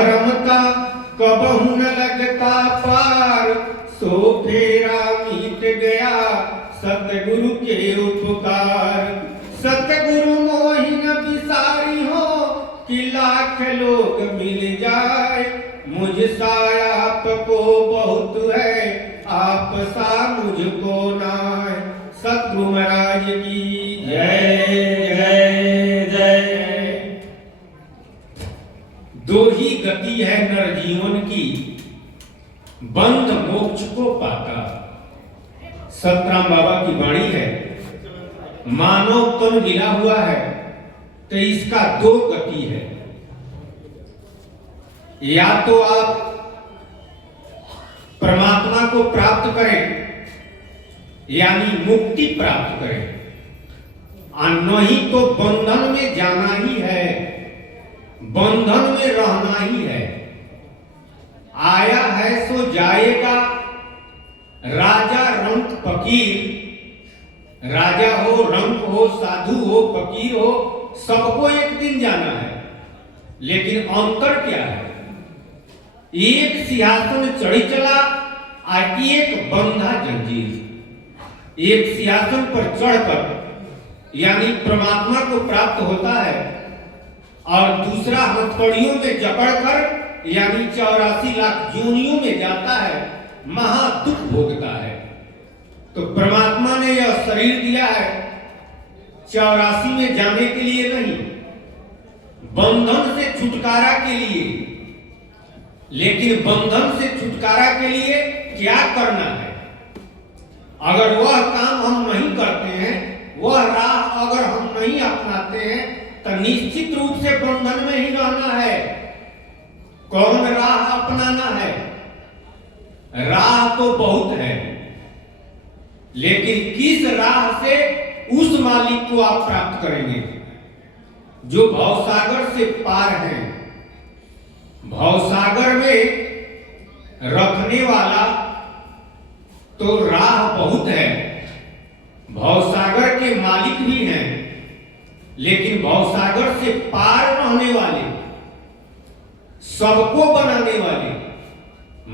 भरम का कबहू न लगता पार, सो फेरा मीट गया सतगुरु के उपकार। सतगुरु मोहि न बिसारी हो, कि लाख लोग मिल जाए, मुझ सा आपको बहुत है, आप सा मुझको नाय। सतगुरु महाराज की जय जय जय। दो ही गति है नर जीवन की, बंध मोक्ष को पाता। सतराम बाबा की वाणी है, मानव तन मिला हुआ है तो इसका दो गति है। या तो आप परमात्मा को प्राप्त करें यानी मुक्ति प्राप्त करें, और नहीं तो बंधन में जाना ही है, बंधन में रहना ही है। आया है सो जाएगा, राजा रंक फकीर। राजा हो, रंक हो, साधु हो, फकीर हो, सबको एक दिन जाना है। लेकिन अंतर क्या है? एक सिंहासन चढ़ी चला और एक बंधा जंजीर। एक सिंहासन पर चढ़कर यानी परमात्मा को प्राप्त होता है, और दूसरा हथकड़ियों में जकड़कर यानी 84 लाख योनियों में जाता है, महादुख भोगता है। तो परमात्मा ने यह शरीर दिया है 84 में जाने के लिए नहीं, बंधन से छुटकारा के लिए। लेकिन बंधन से छुटकारा के लिए क्या करना है? अगर वह काम हम नहीं करते हैं, वह राह अगर हम नहीं अपनाते हैं, तो निश्चित रूप से बंधन में ही रहना है। कौन राह अपनाना है? राह तो बहुत है, लेकिन किस राह से उस मालिक को आप प्राप्त करेंगे जो भवसागर से पार है। भवसागर में रखने वाला तो राह बहुत है, भवसागर के मालिक भी हैं, लेकिन भवसागर से पार रहने वाले, सबको बनाने वाले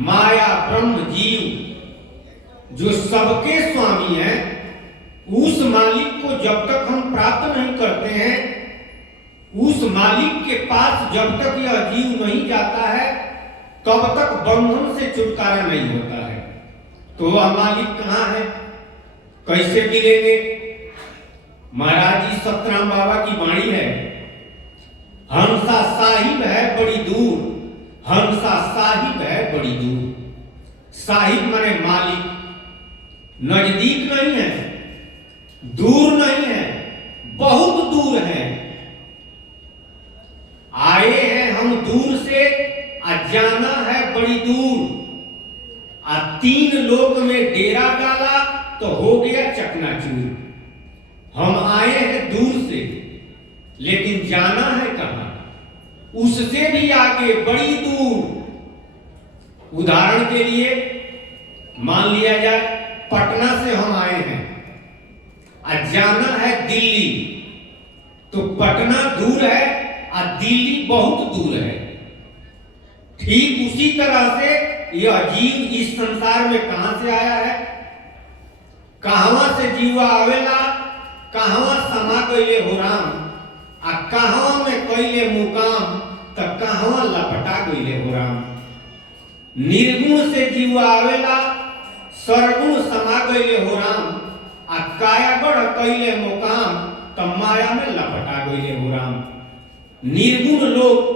माया ब्रह्म जीव जो सबके स्वामी हैं, उस मालिक को जब तक हम प्राप्त नहीं करते हैं, उस मालिक के पास जब तक यह जीव नहीं जाता है, तब तक बंधन से छुटकारा नहीं होता है। तो वह मालिक कहाँ है, कैसे मिलेंगे? महाराज जी सतराम बाबा की वाणी है, हंसा साहिब है बड़ी दूर, हंसा साहिब है बड़ी दूर। साहिब माने मालिक, नजदीक नहीं है, दूर नहीं है, बहुत दूर है। आए हैं हम दूर से, जाना है बड़ी दूर। 3 लोक में डेरा डाला तो हो गया चकनाचूर। हम आए हैं दूर से, लेकिन जाना है कहां? उससे भी आगे बड़ी दूर। उदाहरण के लिए मान लिया जाए पटना से हम आए हैं और जाना है दिल्ली, तो पटना दूर है और दिल्ली बहुत दूर है। ठीक उसी तरह से यह जीव इस संसार में कहां से आया है, कहवा से जीवा आवेला, कहवा समा गईले हो राम, आ कहवा में कईले मुकाम, त कहवा लपटा गईले हो राम। निर्गुण से जीवा आवेला, सरगुण समा गईले हो राम, आ कायागढ़ कईले मुकाम, त माया में लपटा गईले हो राम। निर्गुण लोक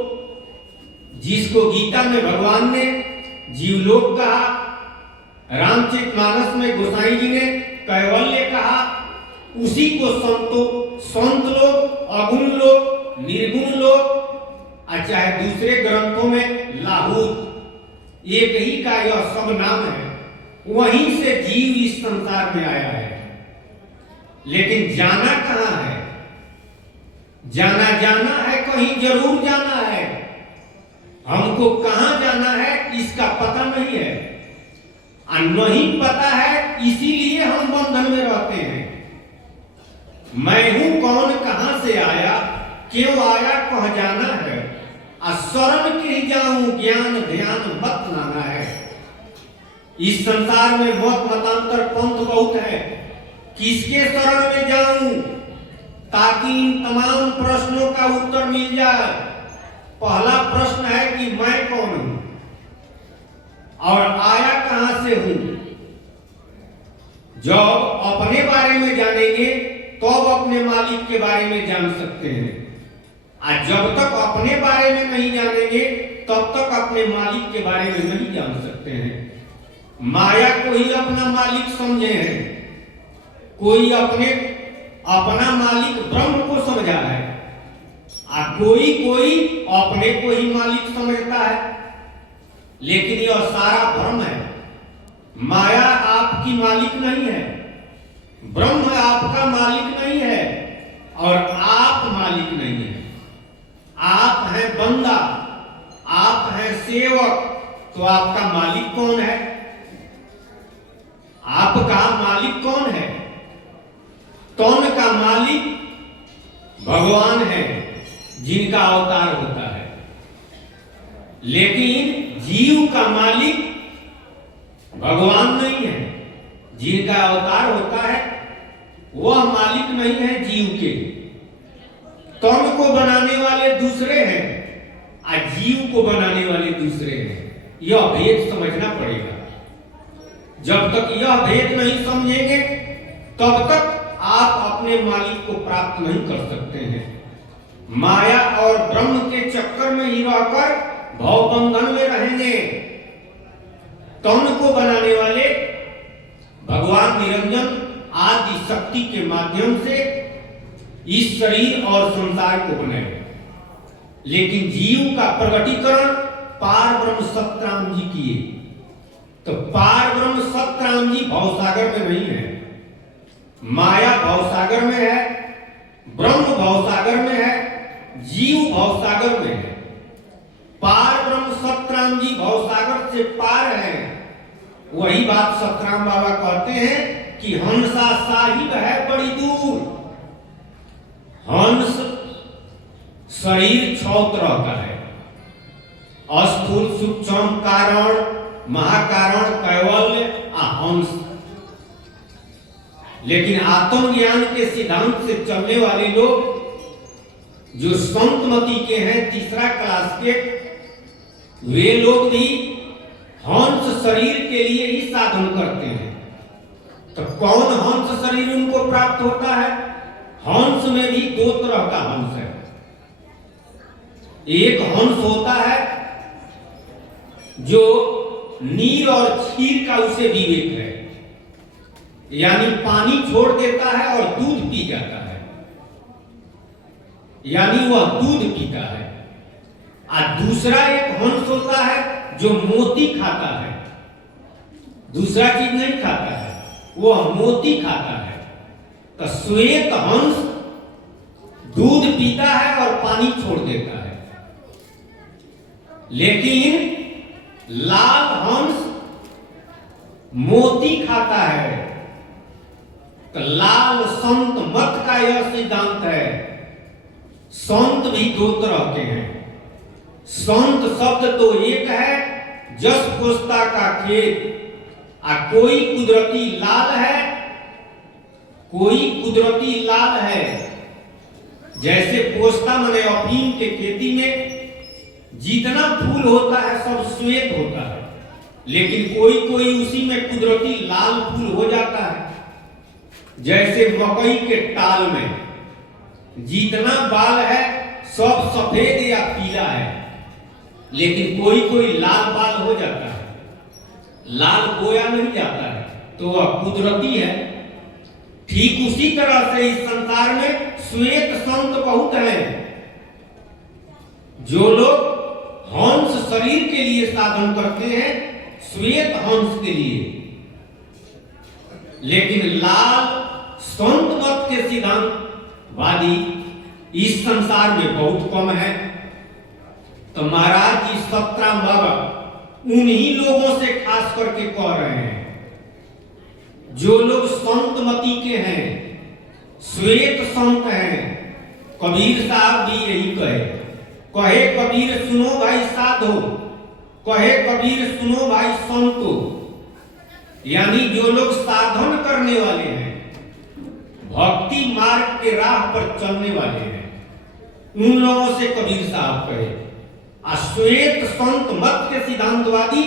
जिसको गीता में भगवान ने जीवलोक कहा, रामचरितमानस में गोसाई जी ने कैवल्य कहा, उसी को संत लोग, अगुण लोग, निर्गुण लोग, चाहे दूसरे ग्रंथों में लाहूत, एक ही का यह सब नाम है। वहीं से जीव इस संसार में आया है। लेकिन जाना कहां है? जाना है, कहीं जरूर जाना है। हमको कहां जाना है इसका पता नहीं है, और नहीं पता है इसीलिए हम बंधन में रहते हैं। मैं हूं कौन, कहां से आया, क्यों आया, कहां जाना है, आ शरण के ही जाऊं ज्ञान ध्यान मत नाना है। इस संसार में मत मतांतर पंथ बहुत है, किसके शरण में जाऊं ताकि इन तमाम प्रश्नों का उत्तर मिल जाए। पहला प्रश्न है कि मैं कौन हूं और आया कहां से हूं। जब अपने बारे में जानेंगे तब अपने मालिक के बारे में जान सकते हैं, और जब तक अपने बारे में नहीं जानेंगे तब तक अपने मालिक के बारे में नहीं जान सकते हैं। माया को ही अपना मालिक समझे हैं, कोई अपना मालिक ब्रह्म को समझा है, और कोई अपने को ही मालिक समझता है। लेकिन यह सारा भ्रम है। माया आपकी मालिक नहीं है, ब्रह्म आपका मालिक नहीं है, और आप मालिक नहीं है। आप हैं बंदा, आप हैं सेवक, तो आपका मालिक कौन है? आपका मालिक कौन है? तन का मालिक भगवान है, जिनका अवतार होता है। लेकिन जीव का मालिक भगवान नहीं है, जिनका अवतार होता है वह मालिक नहीं है जीव के। तन को बनाने वाले दूसरे हैं और जीव को बनाने वाले दूसरे हैं। यह भेद समझना पड़ेगा। जब तक यह भेद नहीं समझेंगे तब तक आप अपने मालिक को प्राप्त नहीं कर सकते हैं। माया और ब्रह्म के चक्कर में ही रहकर भव बंधन में रहेंगे। तन को बनाने वाले भगवान निरंजन आदि शक्ति के माध्यम से इस शरीर और संसार को बनाए, लेकिन जीव का प्रकटीकरण पार ब्रह्म सतराम जी किए। तो पार ब्रह्म सतराम जी भवसागर में नहीं है। माया भवसागर में है, ब्रह्म भवसागर में है, जीव भवसागर में है। पार ब्रह्म सतराम जी भवसागर से पार है। वही बात सतराम बाबा कहते हैं कि हंसा साहिब है बड़ी दूर। हंस शरीर 6 तरह का है, स्थूल सूक्ष्म कारण महाकारण कैवल्य हंस। लेकिन आत्मज्ञान के सिद्धांत से चलने वाले लोग जो संतमती के हैं, तीसरा क्लास के, वे लोग भी हंस शरीर के लिए ही साधन करते हैं। तो कौन हंस शरीर उनको प्राप्त होता है? हंस में भी 2 तरह का हंस है। एक हंस होता है जो नीर और क्षीर का उसे विवेक है, यानी पानी छोड़ देता है और दूध पी जाता है, यानी वह दूध पीता है। और दूसरा एक हंस होता है जो मोती खाता है, दूसरा चीज नहीं खाता है, वह मोती खाता है। तो श्वेत हंस दूध पीता है और पानी छोड़ देता है, लेकिन लाल हंस मोती खाता है। तो लाल संत मत का यह सिद्धांत है। संत भी 2 तरह के हैं। संत शब्द तो एक है, जस पोस्ता का खेत। कोई कुदरती लाल है, कोई कुदरती लाल है। जैसे पोस्ता माने अफीम के खेती में जितना फूल होता है सब श्वेत होता है, लेकिन कोई उसी में कुदरती लाल फूल हो जाता है। जैसे मकई के टाल में जितना बाल है सब सफेद या पीला है, लेकिन कोई लाल बाल हो जाता है, लाल बोया नहीं जाता है, तो वह कुदरती है। ठीक उसी तरह से इस संसार में श्वेत संत बहुत हैं, जो लोग हंस शरीर के लिए साधन करते हैं, श्वेत हंस के लिए। लेकिन लाल संत मत के सिद्धांतवादी इस संसार में बहुत कम है। तो महाराज जी सतराम बाबा उन्हीं लोगों से खास करके कह रहे हैं जो लोग संतमती के हैं, श्वेत संत हैं। कबीर साहब भी यही कहे कहे कबीर सुनो भाई साधो, कहे कबीर सुनो भाई संतो, यानी जो लोग साधन करने वाले हैं, भक्ति मार्ग के राह पर चलने वाले हैं, उन लोगों से कबीर साहब कहे। श्वेत संत मत के सिद्धांतवादी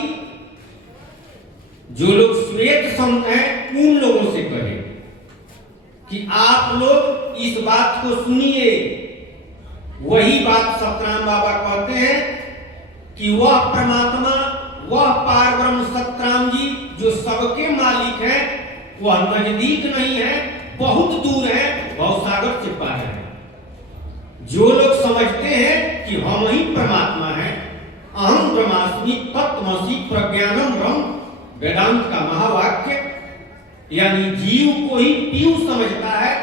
जो लोग श्वेत संत हैं, उन लोगों से कहे कि आप लोग इस बात को सुनिए। वही बात सतराम बाबा कहते हैं कि वह परमात्मा, वह पार ब्रह्म सतराम जी जो सबके मालिक हैं, वह नजदीक नहीं है, बहुत दूर है, भवसागर से पार है। जो लोग समझते हैं कि हम ही परमात्मा हैं, अहम ब्रह्मास्मि तत्त्वमसि प्रज्ञानम ब्रह्म, वेदांत का महावाक्य, यानी जीव को ही पीयू समझता है।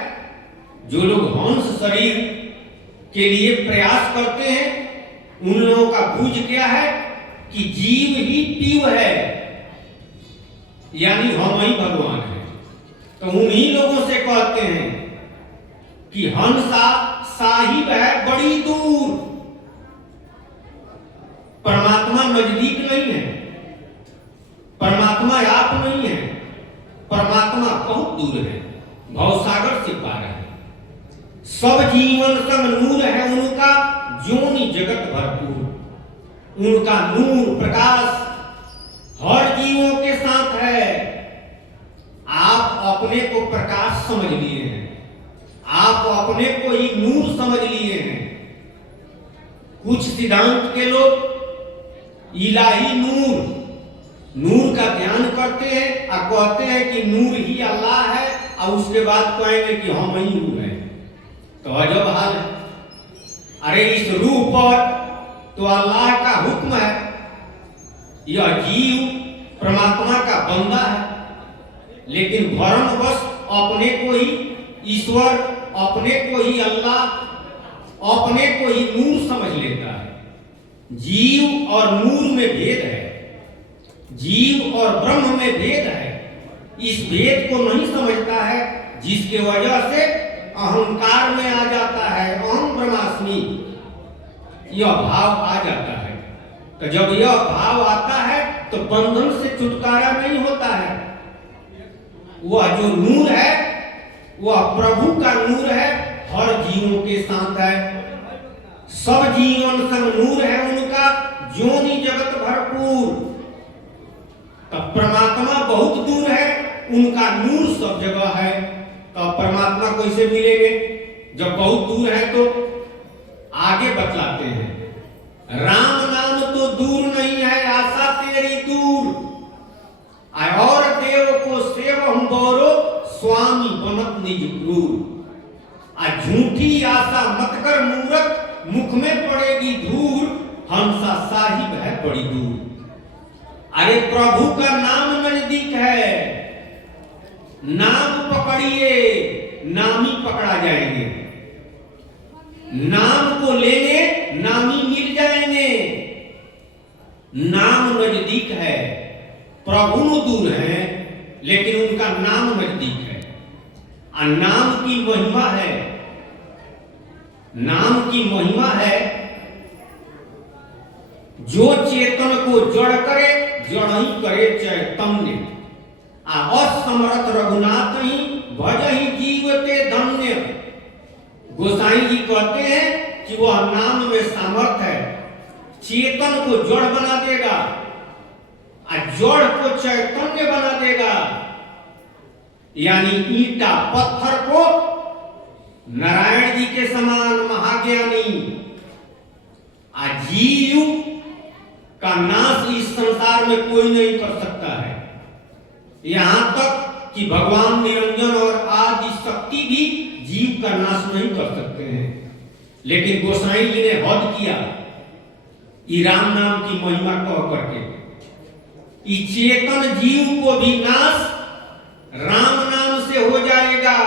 जो लोग हंस शरीर के लिए प्रयास करते हैं, उन लोगों का बूझ क्या है कि जीव ही पीयू है, यानी हम ही भगवान हैं। तो उन्हीं लोगों से कहते हैं कि हंसा साहिब है बड़ी दूर, परमात्मा नजदीक नहीं है, परमात्मा आप नहीं है, परमात्मा बहुत दूर है, भवसागर से पार है। सब जीवन सब नूर है उनका, ज्योनि जगत भरपूर। उनका नूर प्रकाश हर जीवों के साथ है। आप अपने को प्रकाश समझ लिए हैं, आप अपने को ही नूर समझ लिए हैं। कुछ सिद्धांत के लोग इलाही नूर, नूर का ध्यान करते हैं और कहते हैं कि नूर ही अल्लाह है, और उसके बाद कहेंगे कि हम ही नूर हैं। तो अजब हाल है। अरे इस रूह पर तो अल्लाह का हुक्म है, यह जीव परमात्मा का बंदा है, लेकिन भ्रमवश अपने को ही ईश्वर, अपने को ही अल्लाह, अपने को ही नूर समझ लेता है। जीव और नूर में भेद है, जीव और ब्रह्म में भेद है। इस भेद को नहीं समझता है, जिसके वजह से अहंकार में आ जाता है, अहम ब्रह्मास्मि, यह भाव आ जाता है। तो जब यह भाव आता है तो बंधन से छुटकारा नहीं होता है। वह जो नूर है, वह प्रभु का नूर है, हर जीवों के साथ है। सब जीवन सब नूर है उनका, ज्योनि जगत भरपूर। तब परमात्मा बहुत दूर है, उनका नूर सब जगह है। तो परमात्मा कैसे मिलेंगे जब बहुत दूर है? तो आगे बतलाते हैं, राम नाम तो दूर नहीं है, आशा तेरी दूर। और देव को सेव हम गौरो, स्वामी बनत निज क्रूर। झूठी आशा मत कर मूर्ख, मुख में पड़ेगी धूल, हंसा साहिब है बड़ी दूर। अरे प्रभु का नाम नजदीक है, नाम पकड़िए, नामी पकड़ा जाएंगे। नाम को लेंगे, नामी मिल जाएंगे। नाम नजदीक है, प्रभु दूर है, लेकिन उनका नाम नजदीक है। और नाम की महिमा है, नाम की महिमा है, जो चेतन को जड़ करे, जड़ ही करे चैतन्य। असमर्थ रघुनाथ ही भज ही जीवते धन्य। गोसाई जी कहते हैं कि वह नाम में सामर्थ है, चेतन को जड़ बना देगा और जड़ को चैतन्य बना देगा। यानी ईंटा पत्थर को नारायण जी के समान महाज्ञानी। जीव का नाश इस संसार में कोई नहीं कर सकता है। यहां तक कि भगवान निरंजन और आदि शक्ति भी जीव का नाश नहीं कर सकते हैं। लेकिन गोसाई जी ने हद किया, राम नाम की महिमा कह करके चेतन जीव को भी नाश राम नाम से हो जाएगा।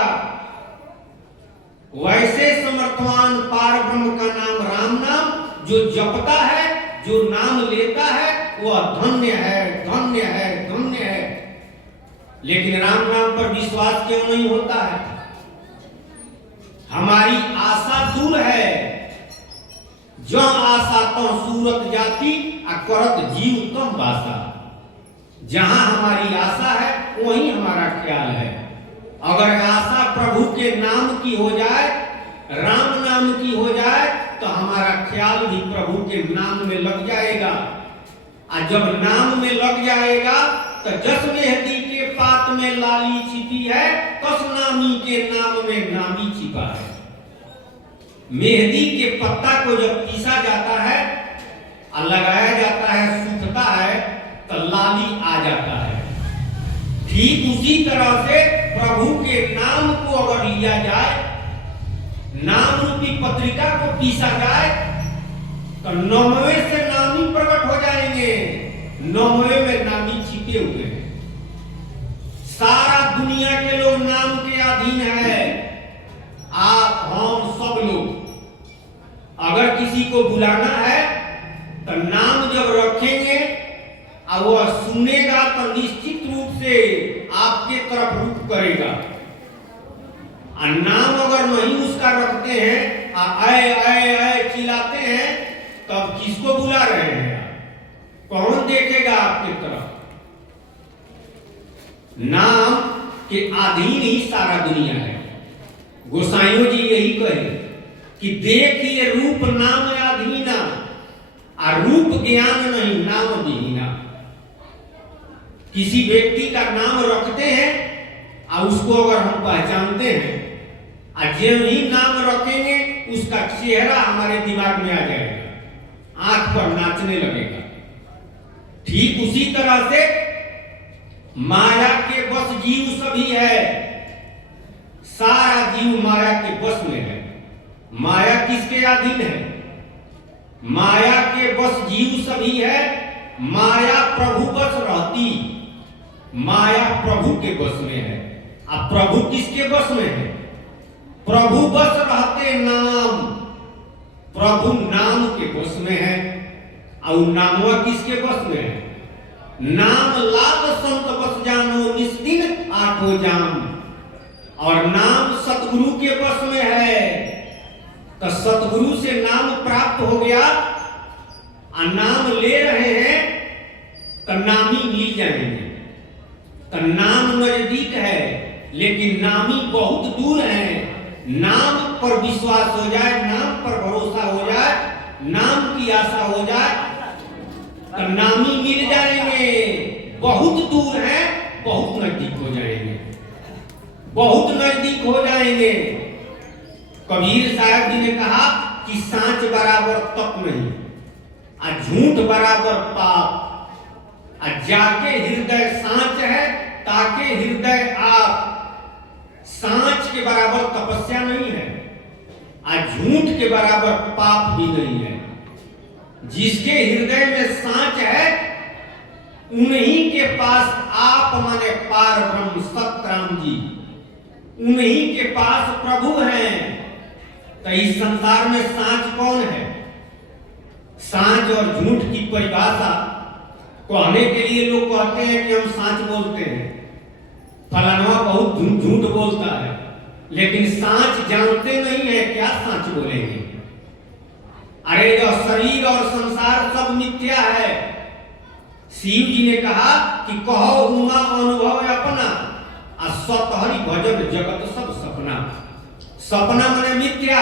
वैसे समर्थवान पार ब्रह्म का नाम राम नाम, जो जपता है, जो नाम लेता है, वह धन्य है, धन्य है, धन्य है। लेकिन राम नाम पर विश्वास क्यों नहीं होता है? हमारी आशा दूर है। जो आशा तो सूरत जाती आ करत जीव तम बासा। जहां हमारी आशा है वहीं हमारा ख्याल है। अगर आशा प्रभु के नाम की हो जाए, राम नाम की हो जाए, तो हमारा ख्याल भी प्रभु के नाम में लग जाएगा। और जब नाम में लग जाएगा तो जस मेहदी के पात में लाली छिपी है, तस नामी के नाम में नामी छिपा है। मेहंदी के पत्ता को जब पीसा जाता है और लगाया जाता है, सूखता है, तो लाली आ जाता है। ठीक उसी तरह से प्रभु के नाम को अगर लिया जाए, नाम रूपी पत्रिका को पीसा जाए, तो 9वें से नामी प्रकट हो जाएंगे। 9वें में नामी छिपे हुए हैं। सारा दुनिया के लोग नाम के अधीन है। आप हम सब लोग अगर किसी को बुलाना है तो नाम जब रखेंगे और वह सुनेगा तो निश्चित रूप से आपके तरफ रुख करेगा। और नाम अगर नहीं उसका रखते हैं, आए आए आए चिल्लाते हैं, तब किसको बुला रहे हैं? कौन देखेगा आपके तरफ? नाम के अधीन ही सारा दुनिया है। गोसाइयों जी यही कहे कि देखिए रूप नाम अधीना, और रूप ज्ञान नहीं नाम विहीना। किसी व्यक्ति का नाम रखते हैं और उसको अगर हम पहचानते हैं, और जो ही नाम रखेंगे उसका चेहरा हमारे दिमाग में आ जाएगा, आंख पर नाचने लगेगा। ठीक उसी तरह से माया के बस जीव सभी है। सारा जीव माया के बस में है। माया किसके अधीन है? माया के बस जीव सभी है। माया प्रभु बस रहती। माया प्रभु के बस में है। अब प्रभु किसके बस में है? प्रभु बस रहते नाम। प्रभु नाम के बस में है। और नामवा किसके बस में है? नाम लाभ संत बस जानो निस्दिन आठो जाम। और नाम सतगुरु के बस में है। तो सतगुरु से नाम प्राप्त हो गया और नाम ले रहे हैं तो नामी मिल जाएंगे। तो नाम नजदीक है लेकिन नामी बहुत दूर है। नाम पर विश्वास हो जाए, नाम पर भरोसा हो जाए, नाम की आशा हो जाए तो नामी मिल जाएंगे। बहुत दूर है, बहुत नजदीक हो जाएंगे, बहुत नजदीक हो जाएंगे। कबीर साहब जी ने कहा कि सांच बराबर तप नहीं, और झूठ बराबर पाप। और जाके हृदय सांच है, ताके हृदय आप। सांच के बराबर तपस्या नहीं है, और झूठ के बराबर पाप भी नहीं है। जिसके हृदय में सांच है उन्हीं के पास आप माने पार ब्रह्म सतराम जी, उन्हीं के पास प्रभु हैं। तो इस संसार में सांच कौन है? सांच और झूठ की परिभाषा कहने के लिए लोग कहते हैं कि हम सांच बोलते हैं, फलाना बहुत झूठ बोलता है, लेकिन सांच जानते नहीं है क्या सांच बोलेंगे। अरे जो शरीर और संसार सब मिथ्या है। शिव जी ने कहा कि कहो उमा अनुभव अपना, और स्वतःरी भजन जगत सब सपना। सपना माने मिथ्या।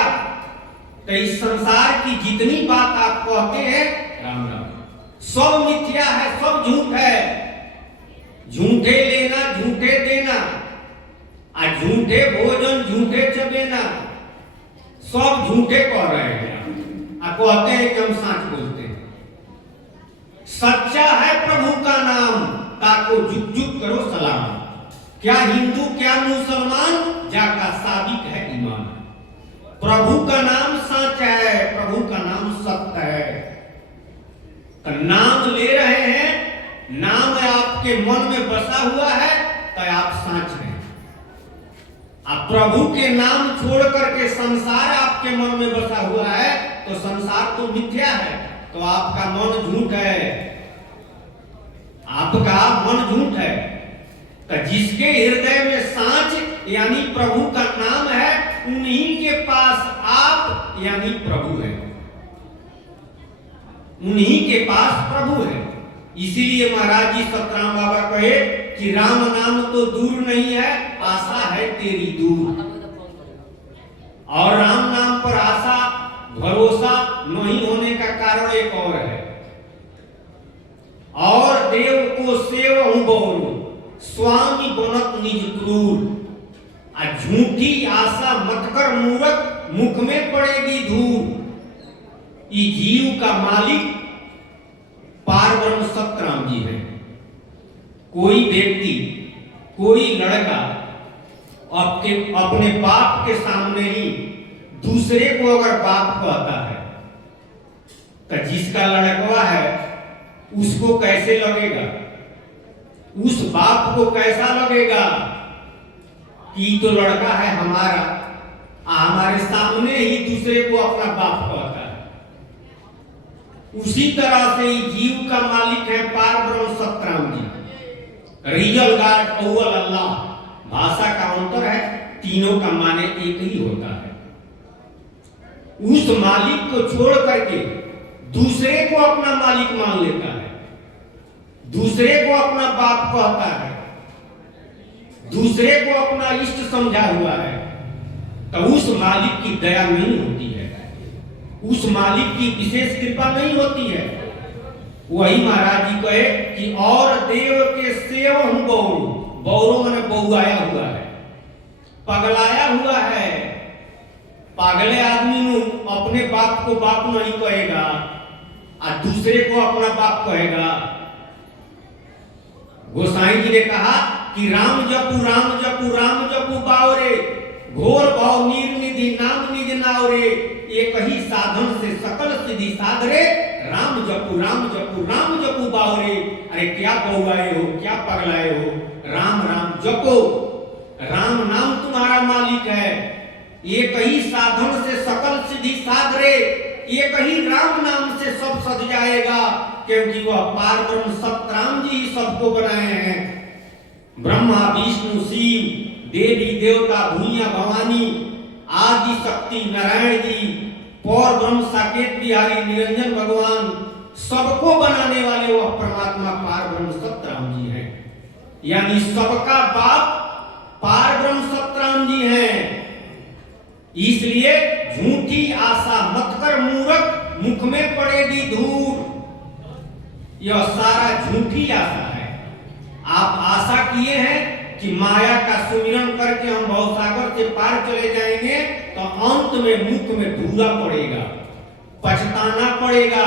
तो इस संसार की जितनी बात आप कहते हैं राम राम, सब मिथ्या है, सब झूठ है। झूठे लेना, झूठे देना, और झूठे भोजन, झूठे चबेना, सब झूठे कह रहे हैं। आप कहते हैं कि हम सांच बोलते हैं। सच्चा है प्रभु का नाम, ताको जुग जुग करो सलाम। क्या हिंदू क्या मुसलमान, जाका साबिक है ईमान। प्रभु का नाम सच है, प्रभु का नाम सत्य है। तो नाम ले रहे हैं, नाम आपके मन में बसा हुआ है तो आप सच हैं। अब प्रभु के नाम छोड़ करके संसार आपके मन में बसा हुआ है तो संसार तो मिथ्या है, तो आपका मन झूठ है, आपका मन झूठ है। तो जिसके हृदय में सांच यानी प्रभु का नाम है, उन्हीं के पास आप यानी प्रभु है। उन्हीं के पास प्रभु है। इसीलिए महाराज जी सतराम बाबा कहे कि राम नाम तो दूर नहीं है, आशा है तेरी दूर। और राम नाम पर आशा भरोसा नहीं होने का कारण एक और है। और देव को सेवहु बहु, स्वामी बनत निज क्रूर। झूठी आशा मत कर मूर्ख, मुख में पड़ेगी धूल। ये जीव का मालिक पारब्रह्म सतराम जी है। कोई व्यक्ति, कोई लड़का अपने बाप के सामने ही दूसरे को अगर बाप कहता है तो जिसका लड़कवा है उसको कैसे लगेगा? उस बाप को कैसा लगेगा कि तो लड़का है हमारा, हमारे सामने ही दूसरे को अपना बाप कहता है। उसी तरह से ही जीव का मालिक है पारब्रह्म सतराम जी। रियल गॉड अव्वल अल्लाह, भाषा का अंतर है, तीनों का माने एक ही होता है। उस मालिक को छोड़ करके दूसरे को अपना मालिक मान लेता है, दूसरे को अपना बाप कहता है, दूसरे को अपना इष्ट समझा हुआ है, तो उस मालिक की दया नहीं होती है, उस मालिक की विशेष कृपा नहीं होती है। वही महाराज जी कहे कि और देव के सेवहु बहु, बहु माने बहुआया हुआ है, पगलाया हुआ है। पागले आदमी अपने बाप को बाप नहीं कहेगा और दूसरे को अपना बाप कहेगा। गोसाई जी ने कहा कि राम जपू राम जपू राम जपू बावरे, घोर भाव निर्निधि नाम निज नावरे। एक ही साधन से सकल सिद्धि साधरे, राम जपू राम जपू राम जपू बावरे। अरे क्या बहुआए हो, क्या पगलाए हो? राम राम जपो, राम नाम तुम्हारा मालिक है। एक ही साधन से सकल सिद्धि साधरे, एक ही राम नाम से सब सज जाएगा, क्योंकि वह पारब्रह्म सतराम जी ही सबको बनाए हैं। ब्रह्मा विष्णु शिव, देवी देवता भूया भवानी, आदि शक्ति नारायण जी, पौर ब्रह्म साकेत बिहारी निरंजन भगवान, सबको बनाने वाले वह परमात्मा पारब्रह्म सतराम जी हैं। यानी सबका बाप पारब्रह्म सतराम जी हैं। इसलिए झूठी आशा मत कर मूर्ख, मुख में पड़ेगी धूल। यह सारा झूठी आशा है। आप आशा किए हैं कि माया का सुमिरन करके हम भवसागर से पार चले जाएंगे, तो अंत में मुख में धूला पड़ेगा, पछताना पड़ेगा।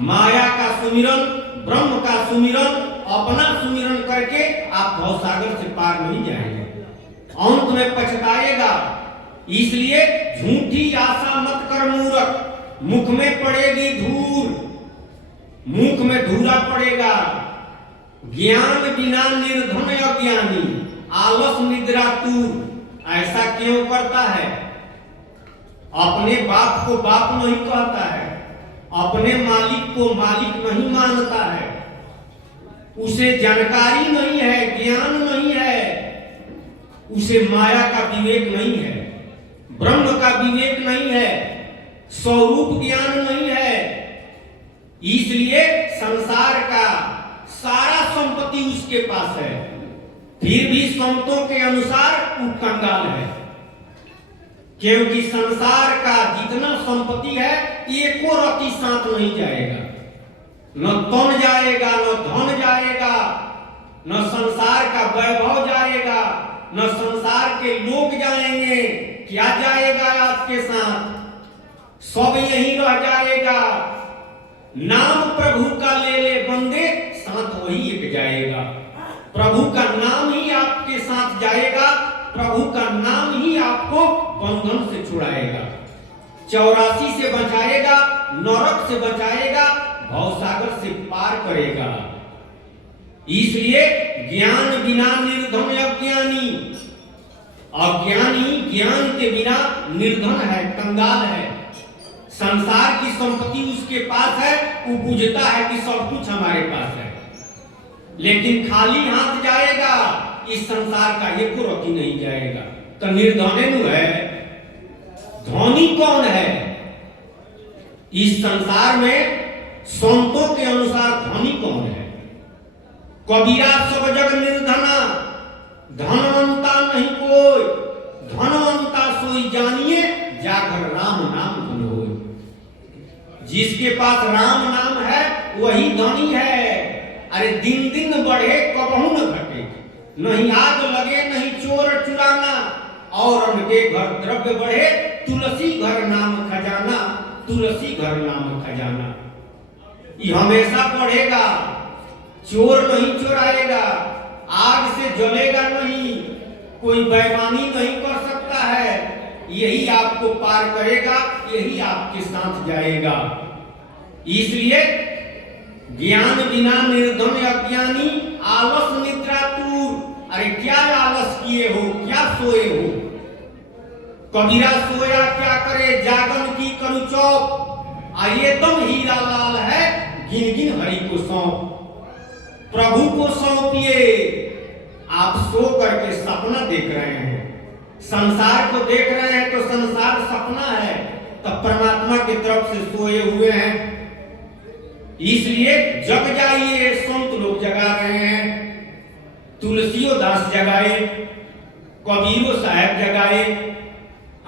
माया का सुमिरन, ब्रह्म का सुमिरन, अपना सुमिरन करके आप भवसागर से पार नहीं जाएंगे, अंत में पछताएगा। इसलिए झूठी आशा मत कर मूर्ख, मुख में पड़ेगी धूल, मुख में धूला पड़ेगा। ज्ञान बिना निर्धन अज्ञानी, आलस निद्रा तूर। ऐसा क्यों करता है? अपने बाप को बाप नहीं कहता है, अपने मालिक को मालिक नहीं मानता है, उसे जानकारी नहीं है, ज्ञान नहीं है, उसे माया का विवेक नहीं है, ब्रह्म का विवेक नहीं है, स्वरूप ज्ञान नहीं है। इसलिए संसार का सारा संपत्ति उसके पास है, फिर भी संतों के अनुसार वो कंगाल है। क्योंकि संसार का जितना संपत्ति है, एको रति साथ नहीं जाएगा, न तन जाएगा, न धन जाएगा, न संसार का वैभव जाएगा, न संसार के लोग जाएंगे। क्या जाएगा आपके साथ? सब यही रह जाएगा। नाम प्रभु का ले ले बंदे, साथ वही एक जाएगा। प्रभु का नाम ही आपके साथ जाएगा, प्रभु का नाम ही आपको बंधन से छुड़ाएगा, 84 से बचाएगा, नरक से बचाएगा, भवसागर से पार करेगा। इसलिए ज्ञान बिना निर्धन अज्ञानी, अज्ञानी ज्ञान के बिना निर्धन है, कंगाल है। संसार की संपत्ति उसके पास है, वो बुझता है कि सब कुछ हमारे पास है, लेकिन खाली हाथ जाएगा, इस संसार का एक रति नहीं जाएगा। तो निर्धने नु है, धनी कौन है? इस संसार में संतों के अनुसार धनी कौन है? कबीरा सब जग निर्धना, धनवंता नहीं कोई, धनवंता सोई जानिए, जाकर राम नाम धन होय। जिसके पास राम नाम है वही धनी है। अरे दिन दिन बढ़े कबहू न घटे, नहीं आग लगे नहीं चोर चुराना, और उनके घर द्रव्य बढ़े, तुलसी घर नाम खजाना, तुलसी घर नाम खजाना। ये हमेशा बढ़ेगा, चोर नहीं चुराएगा, आग से जलेगा नहीं, कोई बेईमानी नहीं कर सकता है। यही आपको पार करेगा, यही आपके साथ जाएगा। इसलिए ज्ञान बिना निर्धन अज्ञानी, आलस निद्रा तूर। अरे क्या आलस किए हो, क्या सोए हो? कबीरा सोया क्या करे, जागन की करू चौप। आइए दम हीरा लाल है, गिन गिन हरि को सौंप। प्रभु को सौंपिए। आप सो करके सपना देख रहे हैं, संसार को देख रहे हैं तो संसार सपना है, तब परमात्मा की तरफ से सोए हुए हैं। इसलिए जग जाइए, संत लोग जगा रहे हैं। तुलसियो दास जगाए, कबीरो साहब जगाए,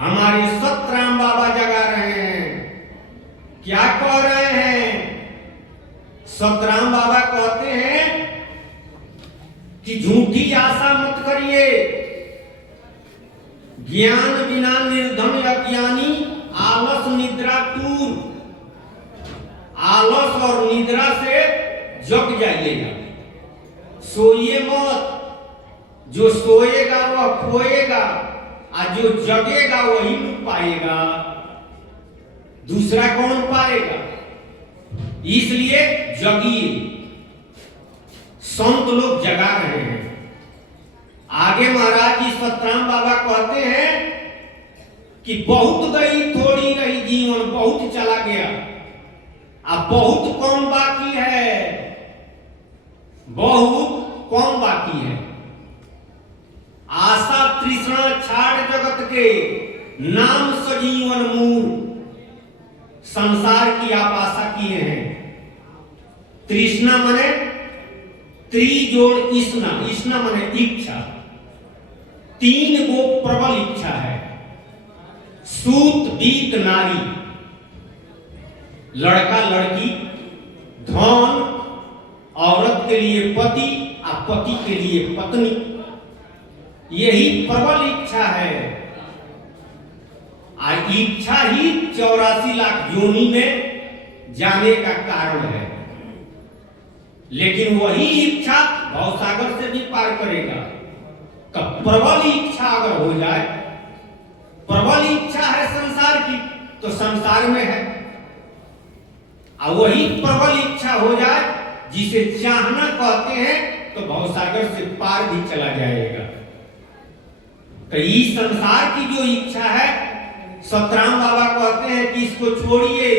हमारे सतराम बाबा जगा रहे हैं। क्या कह रहे हैं? सतराम बाबा कहते हैं कि झूठी आशा मत करिए, ज्ञान बिना निर्धन अज्ञानी, आलस निद्रा दूर। आलस और निद्रा से जग जाइएगा, सोइए मत। जो सोएगा वह खोएगा, और जो जगेगा वही पाएगा, दूसरा कौन पाएगा? इसलिए जगिए। संत लोग जगा रहे हैं। आगे महाराज जी सतराम बाबा कहते हैं कि बहुत गई थोड़ी रही जीवन, बहुत चला गया, अब बहुत कम बाकी है, बहुत कम बाकी है। आशा तृष्णा छाड़ जगत के, नाम सजीवन मूल। संसार की आप आशा किए हैं। तृष्णा माने त्रि जोड़ इष्णा, इष्णा माने इच्छा। तीन गो प्रबल इच्छा है। सूत बीत नारी, लड़का लड़की, धन, औरत के लिए पति और पति के लिए पत्नी, यही प्रबल इच्छा है। और इच्छा ही 84 लाख योनि में जाने का कारण है। लेकिन वही इच्छा भवसागर से भी पार करेगा। कब प्रबल इच्छा अगर हो जाए, प्रबल इच्छा है संसार की तो संसार में है, और वही प्रबल इच्छा हो जाए जिसे चाहना कहते हैं तो भवसागर से पार भी चला जाएगा। तो इस संसार की जो इच्छा है, सतराम बाबा कहते हैं कि इसको छोड़िए।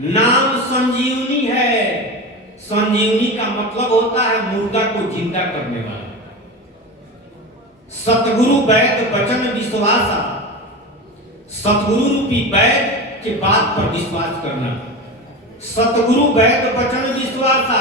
नाम संजीवनी है। संजीवनी का मतलब होता है मुर्दा को जिंदा करने वाला। सतगुरु वैद वचन विश्वासा, सतगुरु रूपी वैद के बात पर विश्वास करना। सतगुरु वैद वचन विश्वासा,